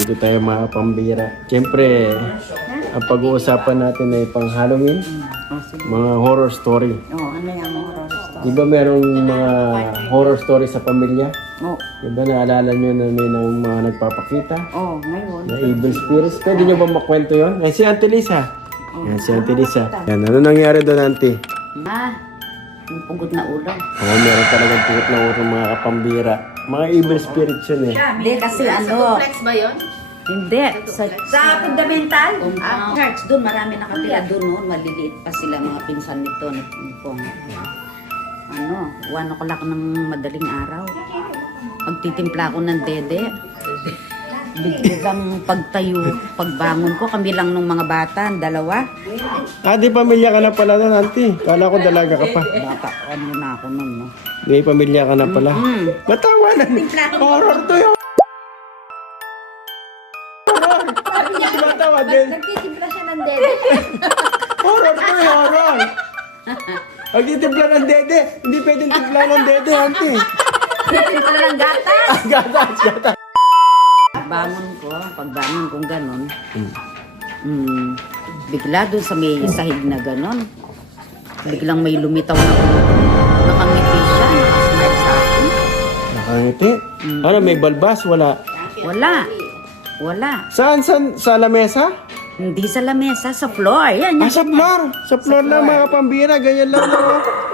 Dito tayo mga pambira. Siyempre, ang pag-uusapan natin ay pang Halloween. Mga horror story. Oo, ano yung mga horror story? Di ba merong mga horror story sa pamilya? Oo. Di ba naalala nyo na may mga nagpapakita? Oo, ngayon. Na evil spirits. Pwede nyo ba makwento yun? Ay, si Auntie Lisa. Yan, si Auntie Lisa. Yan, ano nangyari doon, Auntie? Yung pugod na ulo. Oo, meron talagang tukot na ulo mga kapambira. Mga evil spirits yun eh. Hindi kasi ano. Complex ba yun? Hindi. Sa fundamental? Church, doon marami nakatira doon noon. Maliliit pa sila mga pinsan nito. Nipong. 1 o'clock ng madaling araw. Pagtitimpla ko ng dede. Biglang pagtayo, pagbangon ko, kami lang nung mga bata, 2. Ah, di pamilya ka na pala nun, Auntie. Kala ko dalaga ka pa. Bata, ano na ako nun, no? May pamilya ka na pala. Batawa na. Horror to yun. Horror. Batawa din. Nagtitimpla siya ng dede. Horror to yun, horror. Pagtitimpla ng dede. Hindi pwedeng timpla ng dede, Auntie. Pala ng gatas! Gatas. Pagbangon ko gano'n, bigla doon sa may sahig na gano'n, biglang may lumitaw na nakangiti siya, nakasmile sa akin. Nakangiti? Ano, may balbas? Wala. Wala. Saan? Sa lamesa? Hindi sa lamesa, sa floor. Yan, Ah, sa floor. Sa floor lang mga pambira. Ganyan lang.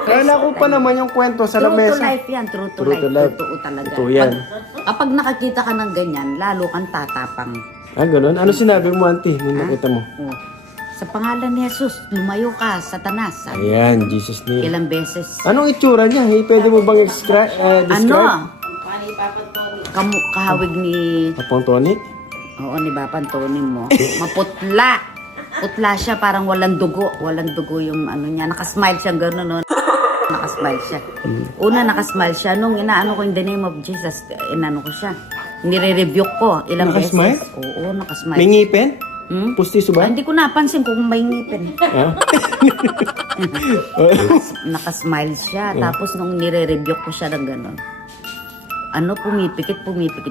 Kala ko pa naman yung kwento sa True to lamesa. life yan, true to True to life. life. Totoo talaga. Totoo yan. Kapag nakakita ka ng ganyan, lalo kang tatapang. Ah, ganun? Ano sinabi mo, Auntie, nung nakita mo? Oh. Sa pangalan ni Jesus, lumayo ka, Satanas. Ayan, Jesus name. Ilang beses. Anong itsura niya? Hey, pwede mo bang describe? Ano? Kahawig ni... Apong Tony? Oo, ni Bapan Tony mo. Maputla. Putla siya, parang walang dugo. Walang dugo yung ano niya. Nakasmile siya, gano'n, no? Nakasmile siya. Una, nakasmile siya. Nung inaano ko in the name of Jesus, inano ko siya. Nire-review ko ilang Nakasmile? beses. Oo, nakasmile. May ngipin? Hmm? Pustiso ba? Hindi ko napansin kung may ngipin. Ah? Nakasmile siya. Tapos nung nire-review ko siya ng gano'n, pumipikit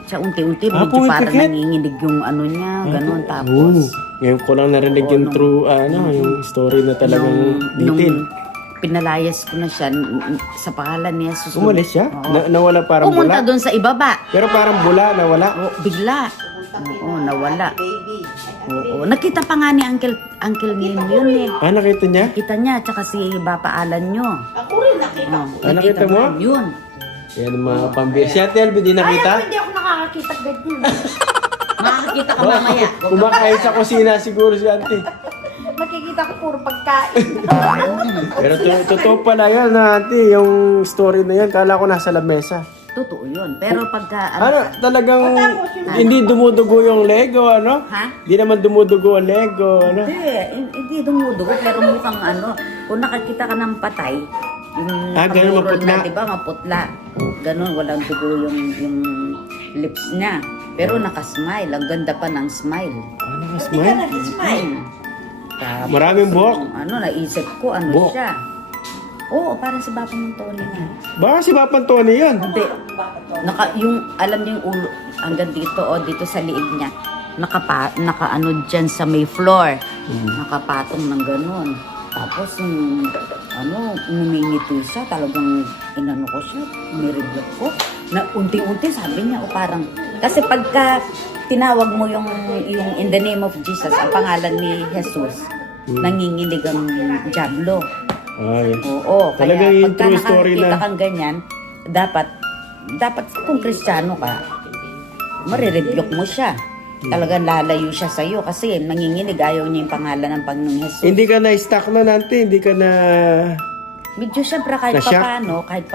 siya. Unti-unti, medyo parang pumipikit? nanginginig yung ano niya, gano'n. Oo. Tapos, Ngayon ko lang narinig yung true, yung story na talagang nung detail. pinalayas ko na siya sa pangalan ni Jesus. Umalis siya? Oo. Nawala parang Pumunta bula? doon sa ibaba. Pero parang bula, nawala? Bigla. Oo, nawala. Oo. Nakita pa nga ni Uncle Nim yun eh. Ah, nakita niya? Kita niya, tsaka si Bapa Alan nyo. Ako rin nakita. Nakita mo? Yun. Yan mga pambira. Si Ate Elby, di nakita? Hindi ako nakakakita ganyan. Makakita ka mamaya. Kumakain sa kusina siguro si Ate. Nakikita ko puro pagkain. Pero totoo pala yan, Ate. Yung story na yan, kala ko nasa lamesa. Totoo yun. Pero pagka... Ano, talagang hindi dumudugo yung leg o ano? Ha? Hindi naman dumudugo ang leg o ano? Hindi dumudugo, pero mukhang ano, kung nakakita ka ng patay, yung ganun, kamurol maputla. na, di ba, maputla. Ganun, walang dugo yung lips niya. Pero nakasmile, ang ganda pa ng smile. Ano ka, smile? Tapos, Maraming buhok. Naisip ko, Buhok. siya. Oo, parang si Bapa ng Tony nga. Baka si Papan Tony yun. Hindi. Alam niyo yung ulo, hanggang dito, dito sa liig niya. Naka-ano dyan sa may floor. Nakapatong ng ganun. Tapos, ngumingiti siya, talagang inano ko siya, nireview ko. Na unti-unti, sabi niya, parang, kasi pagka tinawag mo yung in the name of Jesus, ang pangalan ni Jesus, nanginginig ang Diablo. Ay. Oo, Talagang kaya yung pagka true story nakakita na. kang ganyan, dapat kung Kristiyano ka, marirebuke mo siya. Talagang lalayo siya sa'yo kasi nanginginig, ayaw niya yung pangalan ng Panginoong Jesus. Hindi ka na-stuck na Auntie. Hindi ka na... Medyo siyempre kahit Na-shock? paano, kahit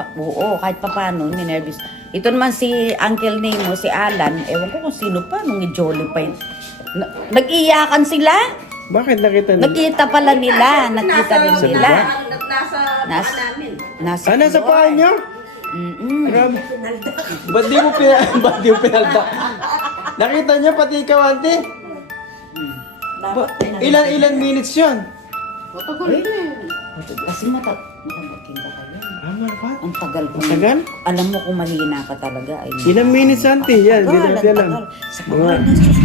paano, ninervous. Ito naman si Uncle Nemo, si Alan, ewan ko kung sino pa, nung i-jolly pa yun. Nag-iyakan sila. Bakit nakita nila? Nakita pala nila, nakita rin nila. Nasa namin. Nasa paa niyo? Grabe. Ba't di mo pinalda? Nakita niyo pati ikaw, Auntie? Ilan minutes yun? Matagal din. Kasi Malabuting ka kayo. Ah, malapat. Ang tagal ko. Ang tagal? Alam mo kung mahina ka talaga. Ay, Ilang minutes, auntie? Yan, Tagal, hindi natin alam. tagal. Sa Mga- mga Sus.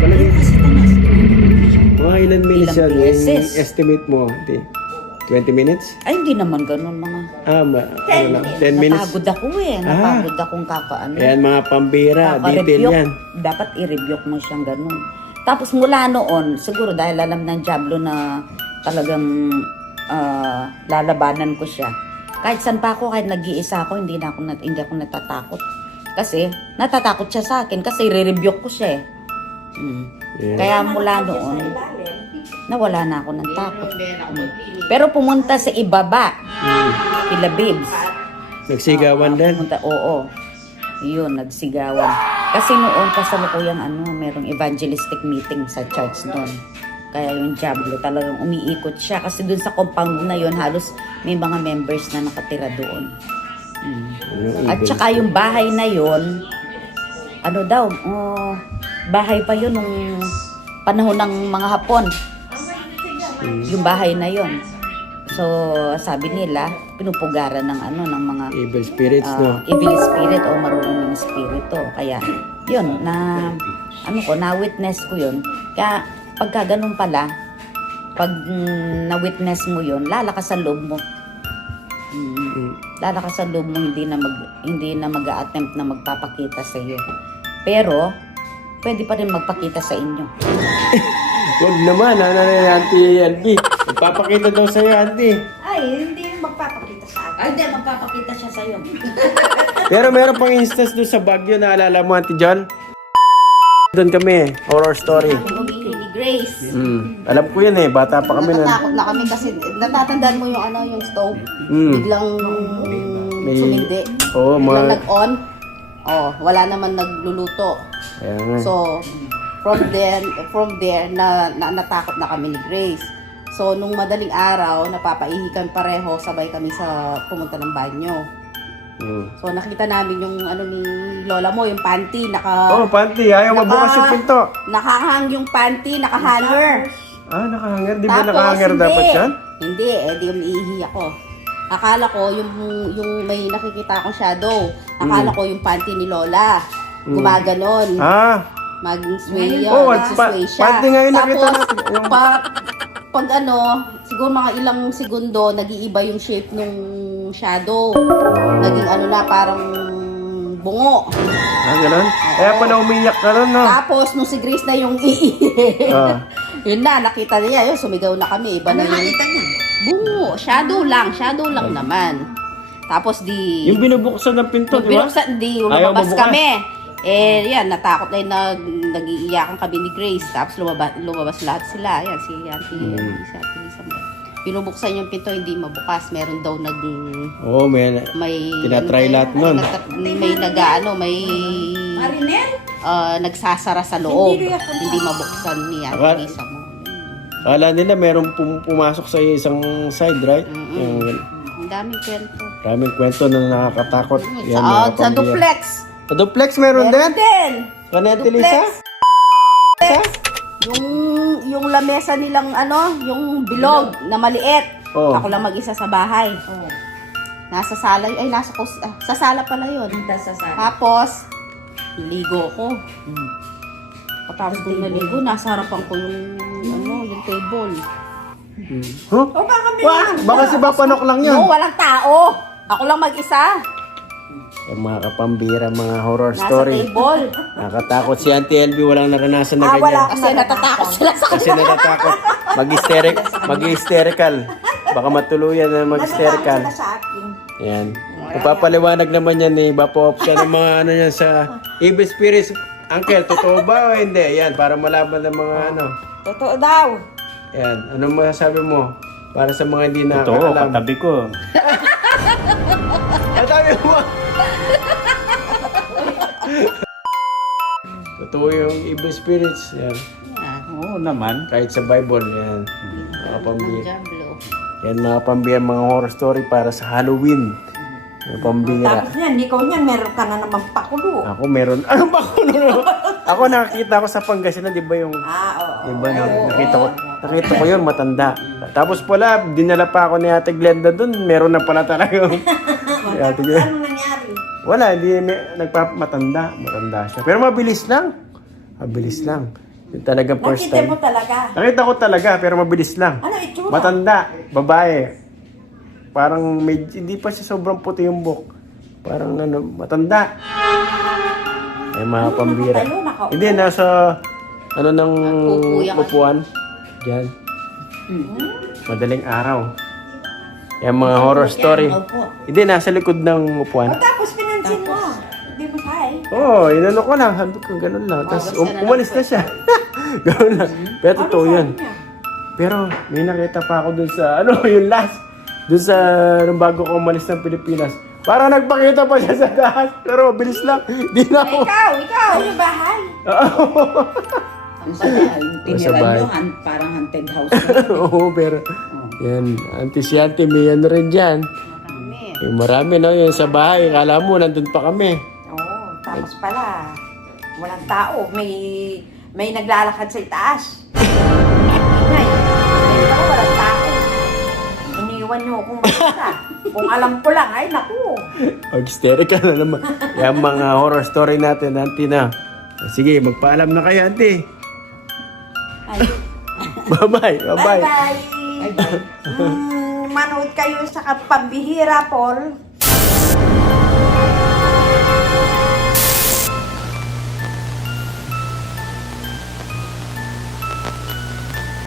Palagi- Kasi tanas. Mga ilan minutes yan? Ilang beses? Yung estimate mo, auntie? 20 minutes? Ay, hindi naman ganun mga. Ano lang, 10 minutes? Napagod ako eh. Napagod akong kakaano. Ayan, mga pambira. Detail Kaka-review. yan. Dapat i-review mo siyang ganun. Tapos mula noon, siguro dahil alam ng Diablo na talagang lalabanan ko siya. Kahit saan pa ako, kahit nag-iisa ako, hindi ako natatakot. Kasi natatakot siya sa akin kasi i-review ko siya eh. Yeah. Kaya mula noon, nawala na ako ng takot. Pero pumunta sa ibaba, kila Bibs. Nagsigawan din. Pumunta, oo. Yun, nagsigawan. Kasi noon, kasalukuyang merong evangelistic meeting sa church noon. Kaya yung Diablo talagang umiikot siya. Kasi dun sa compound na yun, halos may mga members na nakatira doon. At saka yung bahay na yun, bahay pa yun nung panahon ng mga Hapon. Yung bahay na yun. So, sabi nila, pinupugaran ng ng mga Evil spirits, no? evil spirit o maruruming spirito. Kaya, yun, na-witness ko yun. Kaya, pagka ganun pala, pag na-witness mo yun, lalakas sa loob mo. Lalakas sa loob mo, hindi na mag-a-attempt na magpapakita sa iyo. Pero, pwede pa rin magpakita sa inyo. Huwag naman, Auntie LB. Magpapakita daw sa'yo, Auntie. Ay, hindi magpapakita sa akin. Ay, hindi, magpapakita siya sa iyo. Pero meron pang instance doon sa Baguio na alala mo, Auntie John? Doon kami, horror story. Humingi ni Grace. Alam ko yan eh, bata pa kami nun. Natatakot na kami kasi natatandaan mo yung stove. Mm. Biglang May- sumindi. Oo, Biglang mga... nag-on. Oh, wala naman nagluluto. Kaya nga. So, from there natakot na kami ni Grace. So, nung madaling araw, napapaihikan pareho, sabay kami sa pumunta ng banyo. So, nakita namin yung ni lola mo, yung panty, Oh, panty, ayaw mabukas yung pinto. nakahang yung panty, nakahanger. Ah, nakahanger. Di ba Tapos, nakahanger dapat yan? Hindi, di umiihi ako. Akala ko yung may nakikita akong shadow. Akala ko yung panty ni Lola. Gumaganon. Ah, Mag-sway yan. Oh, Nagsisway siya. panty nga yung nakita Tapos, natin. Yung- pag siguro mga ilang segundo, nag-iiba yung shape nung shadow. Naging na, parang bungo. ganun? Kaya pala umiyak ka ron, no? Tapos, nung si Grace na yung iihi. Ah. Yun na, nakita niya. Yun, sumigaw na kami. Iba na yung bungo. Shadow lang naman. Tapos Yung binubuksan ng pinto, di ba? binuksan, Ayaw lumabas mabukas. kami. Yan, natakot na nag-iiyakan kami ni Grace. Tapos lumabas lahat sila. Yan, si Auntie Lisa. Binubuksan yung pinto, hindi mabukas. Meron daw Oo, may tinatry lahat nun. may Marinel? nagsasara sa loob. Hindi mabuksan ni Auntie Lisa mo. Akala nila merong pumasok sa isang side, right? Yung, Ang daming kwento. maraming kwento na nakakatakot. Yan, mga Sa pambira. duplex. Sa duplex meron din? Din. Kanete Duplex. Lisa? Yung lamesa nilang yung bilog na maliit. Oh. Ako lang mag-isa sa bahay. Nasa sala, sa sala pala yun. Sa sana. Tapos, ligo ko. Tapos kung naligo, nasa harapan ko yung table. Huh? Baka si Bapanok lang yun. No, walang tao. Ako lang mag-isa. Yung mga kapambira, mga horror Nasa story. table. Nakakatakot si Auntie LB, walang naranasan na ganyan. Wala kasi natatakot sila sa Kasi natatakot. Mag-hysterical. Baka matuluyan na mag-hysterical. Sa akin. Yan. Ipapaliwanag naman yan ni Bapop sa mga yan sa evil spirits. Uncle, totoo ba o hindi? Yan, para malaman ng mga Totoo daw. Yan, anong masasabi mo? Para sa mga hindi Totoo, nakakaalam. katabi ko. Katabi mo! Totoo yung evil spirits. Yan. Oo naman. Kahit sa Bible, yan. Mga pambira. Diablo. Yan mga pambira, mga horror story para sa Halloween. Mga pambira. Tapos yan, ikaw niyan, meron ka na naman pakulo. Ako meron. Ano ba ako? Ako nakakita ko sa Pangasinan, di ba yung... Oo. Di ba nakita ko Nakita ko yun, matanda. Tapos pala, dinala pa ako ni Ate Glenda dun. Meron na pala talaga. Ate Glenda. Ano nangyari? Wala, hindi nagpapamatanda. Matanda siya. Pero mabilis lang. Mabilis lang. Yung talaga first Nakita mo time. talaga. Nakita ko talaga, pero mabilis lang. Ano itsura? Matanda, babae. Parang hindi pa siya sobrang puti yung buhok. Parang matanda. Ay, mga pambira. nakatayo, nakaupo? Hindi, nasa, ng Upo yan. upuan. Diyan. Madaling araw. Yung mga horror story. Hindi, nasa likod ng upuan. O tapos pinansin mo. Hindi mo say. Oo, inano ko lang. Handog ko, ganun lang. Tapos umalis na siya. Ganun lang. Pero totoo Ano yan. sabi niya? Pero may nakita pa ako dun sa, yung last. Dun sa, nung bago ko umalis ng Pilipinas. Parang nagpakita pa siya sa taas. Pero bilis lang. Di na ako. Ikaw, yung bahay. Ang pala, yung Sa tinira bahay. nyo, parang haunted house na. Oo, pero, yan. Auntie si Auntie, may ano rin dyan. Yung marami, no? Yung sa bahay. Kala mo, nandun pa kami. Oo, tapos pala. Walang tao. May naglalakad sa itaas. Ngayon walang tao. Iniwan niyo kung makita. Kung alam ko lang, ay naku. Hysterical na naman. Yan mga horror story natin, Auntie na. Sige, magpaalam na kayo, Auntie. Ay, Bye-bye, bye-bye. bye-bye. Manood kayo sa pambihira, Paul.